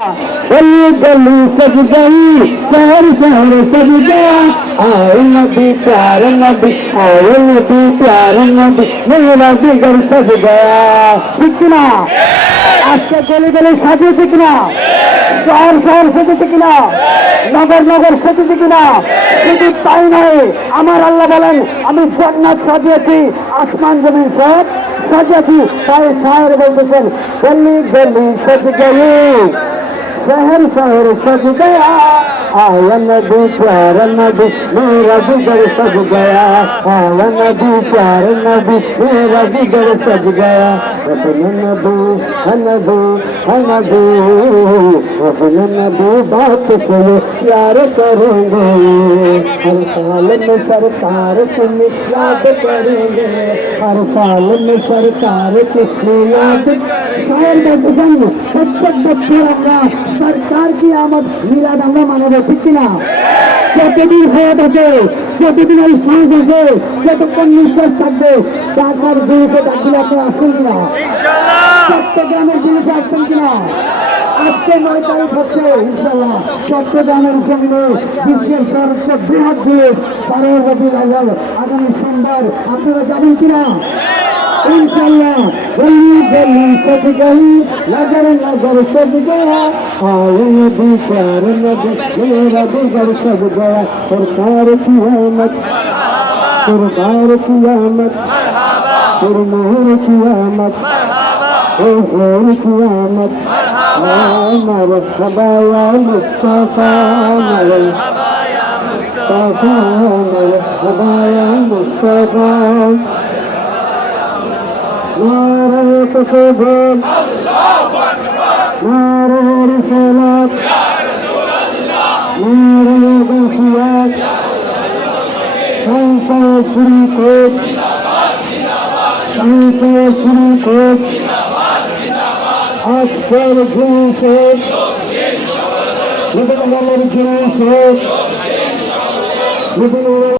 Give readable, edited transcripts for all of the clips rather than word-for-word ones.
गली गली सज गई, शहर शहर सज गया। आए नबी प्यार नबी, आए नबी प्यार नबी, मेरा बिगड़ सज गया। ठीक ना? আজকে গলি গলি সাজিয়েছে কিনা, শহর শহর সেজেছে কিনা, নগর নগর সেজেছে কিনা? শুধু তাই নয়, আমার আল্লাহ বলেন আমি জান্নাত সাজিয়েছি, আসমান জমিন সব সাজিয়েছি। তাই শায়ের বলতেছেন গলি গলি সজ গই, शहर शहर सज गया। आया नबी प्यार नबी, मेरा बिगड़ सज गया। आया नबी प्यार नबी, मेरा बिगड़ सज गया। अपने नबी नबी नबी, अपने नबी बात सुनो प्यार करेंगे। हर साल में सरकार की याद करेंगे, हर साल में सरकार की याद। शायर का जन्म प्रत्येक बच्चे আমরা সরকার কি আমদ মিলাদ আমরা মানব, ঠিক কিনা? প্রতিদিন হয়ে থাকে, প্রতিদিন এই সাজ আছে, যতক্ষণ নিঃশ্বাস থাকবে ঢাকার গুরুকে ডাকলে আপনি আসছেন কিনা? চট্টগ্রামের জিনিসে আসছেন কিনা? আজকে 9 তারিখ হচ্ছে ইনশাল্লাহ চট্টগ্রামের জন্য বিশ্বের সর্বোচ্চ বৃহৎ দিবস 12 রবিউল আউয়াল আগামী সোমবার। আপনারা যাবেন কিনা? इंशाल्लाह। गली गली सज गई, नगर नगर सज गया। आए नबी प्यार नबी, मेरा बिगड़ सज गया। सरकार की आमद, सरकार की आमद, सरमोहर की आमद, हुजूर की आमद। मरहबा या मुस्तफा, मरहबा या मुस्तफा, मरहबा या मुस्तफा। नारे तकबीर, नारे रिसालत, नारे बसियत, संसा फरीकोट, संसा फरीकोट, अक्सर जुलूसे, निबंदन जुलूसे, निबंदन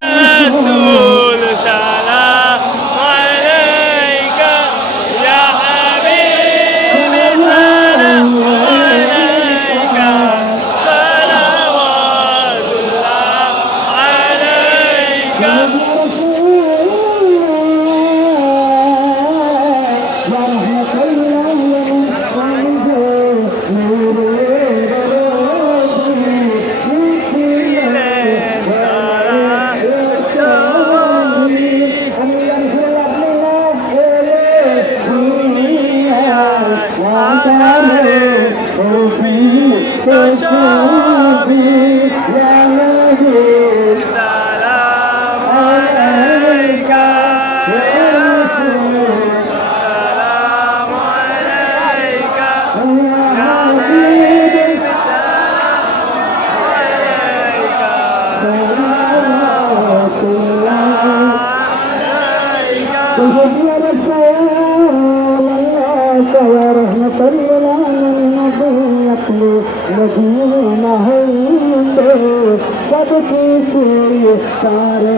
सबकी सुनिए सारे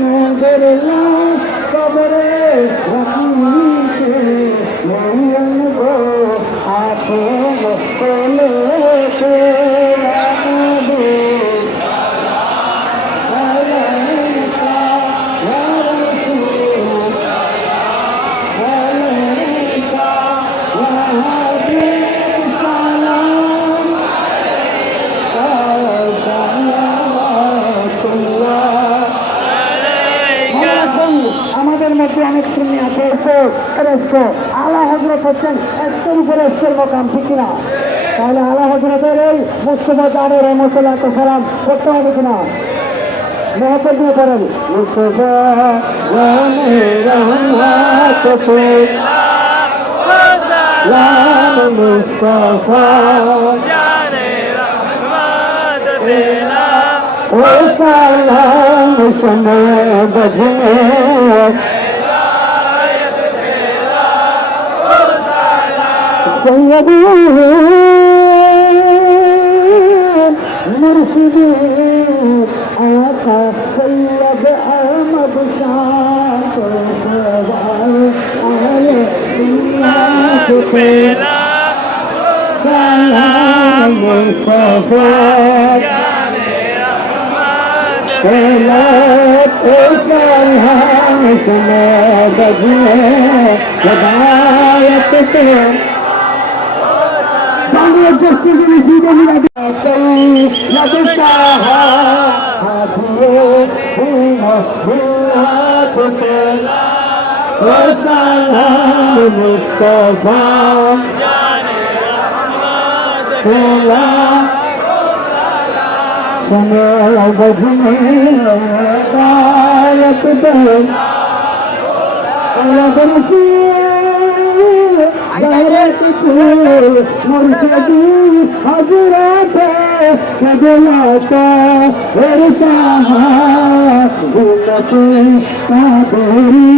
नजरला कबरे रखी मोहन को आंखों में लेके অনেক সুন্নি আছে, আলা হজরত হচ্ছেন এস্তের উপরে এস্তের মকাম, ঠিক কিনা? তাহলে আলা হজরতের এই মুস্তফা জানের রহমতুল্লাহ সালাম করতে হবে কিনা? মহব্বত দিয়ে করেন মুস্তফা জানের রহমত লাল মুস্তফা জানের রহমত পেলা ও সালাম শোনো বজে मुर्शिदी आका सैयद अहमद शाह को आले दुनिया के पहला मुस्तफा सलाम सुनो बजने हिदायत पे मुस्तफा सुनो बजने हिदायत पे मुर्शदी हजरत कबलाता शाह काबरी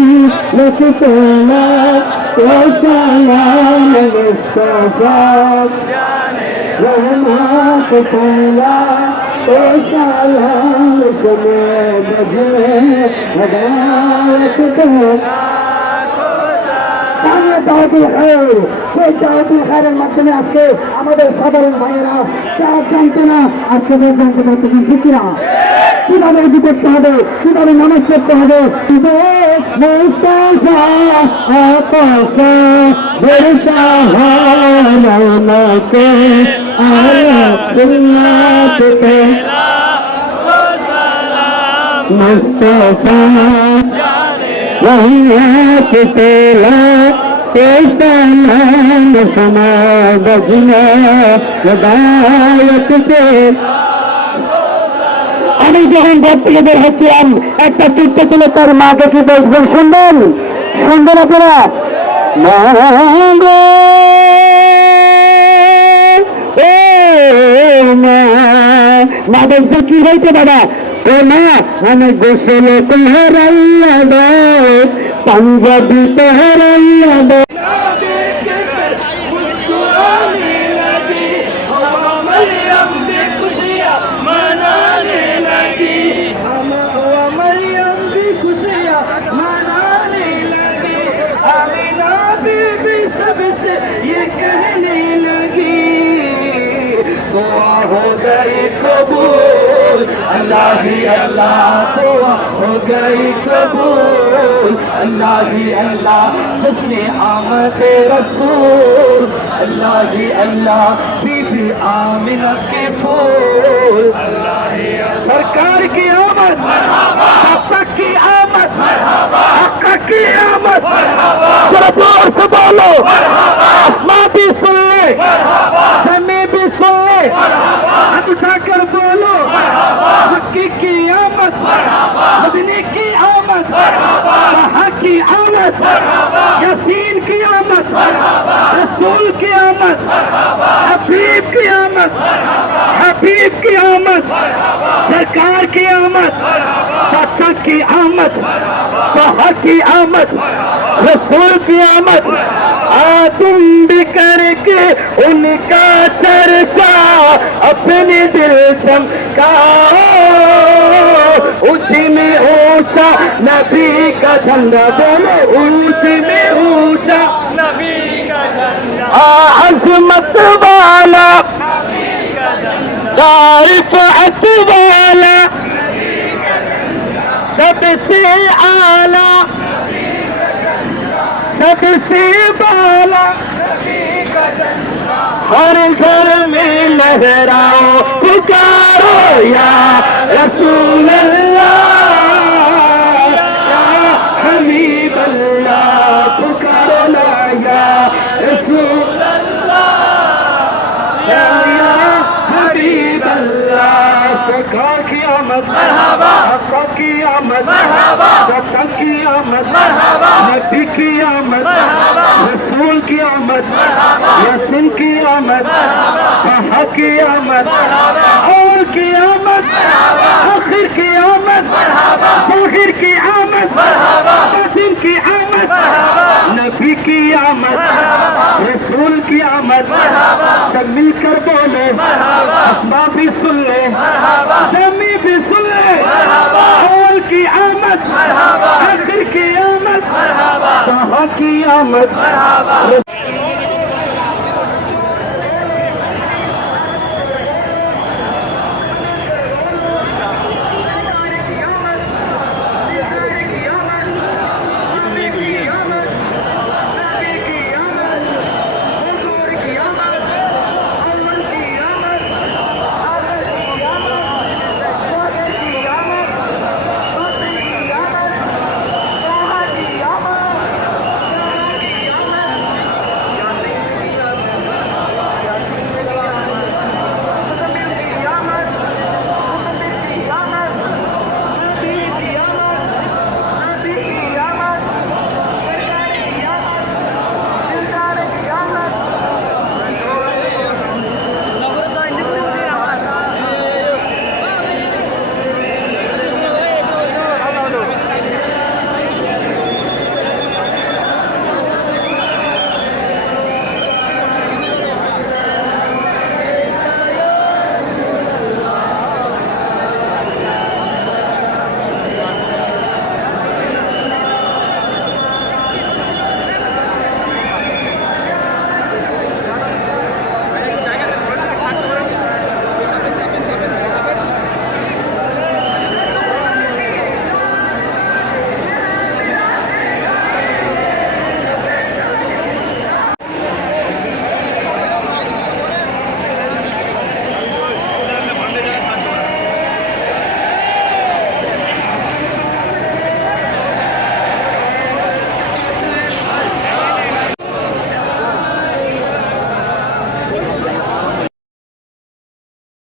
लखतला तो सलाम मुस्तफा रहमत तला तो सलाम सुनो बजने हिदायत पे সেই দাওয়াতুল খায়রের মাধ্যমে আজকে আমাদের সাধারণ ভাইয়েরা চা জানতো না, আজকে জানতে পারতেছেন ঠিকিরা কিভাবে উজু করতে হবে, কিভাবে নামাজ পড়তে হবে। মুস্তাফা रहमत तेला कैसा नाम सुना बजना हिदायत पे আমি যখন ঘর থেকে বের হচ্ছিলাম একটা তীর্থ ছিল তার মাকে কি বলবেন শুনবেন শুনবেন আপনারা মা বলতে কি হয়েছে বাবা ও মা আমি গোসল তোহরাইয়া দাও পাঞ্জাবি তোহরাইয়া দাও हो गई कबूल अल्लाह ही अल्लाह दुआ हो गई कबूल अल्लाह ही अल्लाह जश्न आमद रसूल अल्लाह ही अल्लाह बीबी आमिना के फूल सरकार की आमद आपका की आमद आपका की आमद जरा जोर से बोलो आसमां भी सुन ले जमीन भी सुन ले हाथ उठाकर बोलो हकी की आमद मदनी की आमद की आमद यासीन की आमद रसूल की आमद हबीब की आमद हबीब की आमद सरकार की आमद चाचा की आमद बाहर की आमद रसूल की आमद तुम भी करके उनका चर्चा अपने दिल चमकाओ ऊंची में ऊंचा नबी का झंडा बोलो ऊंची में ऊंचा नबी का झंडा अज़मत वाला रिफ़अत वाला सबसे आला सबसे बाला हर घर में लहराओ पुकारो या रसूल अल्लाह या हबीब अल्लाह पुकारो ना या रसूल अल्लाह या हबीब अल्लाह सरकार की आमद मरहबा हक़ की आमद मरहबा वतन की आमद मरहबा नबी की आमद मरहबा रसूल की आमद मरहबा यासीन की आमद मरहबा की आमद मरहबा और की आमद मरहबा आखिर की आमद मरहबा ज़ाहिर की आमद मरहबा बातिन की आमद मरहबा नबी की आमद मरहबा रसूल की आमद मरहबा सब मिलकर बोले मरहबा आसमां भी सुन ले मरहबा ज़मीन भी सुन ले मरहबा अव्वल की आमद मरहबा आखिर की आमद मरहबा की आमद मरहबा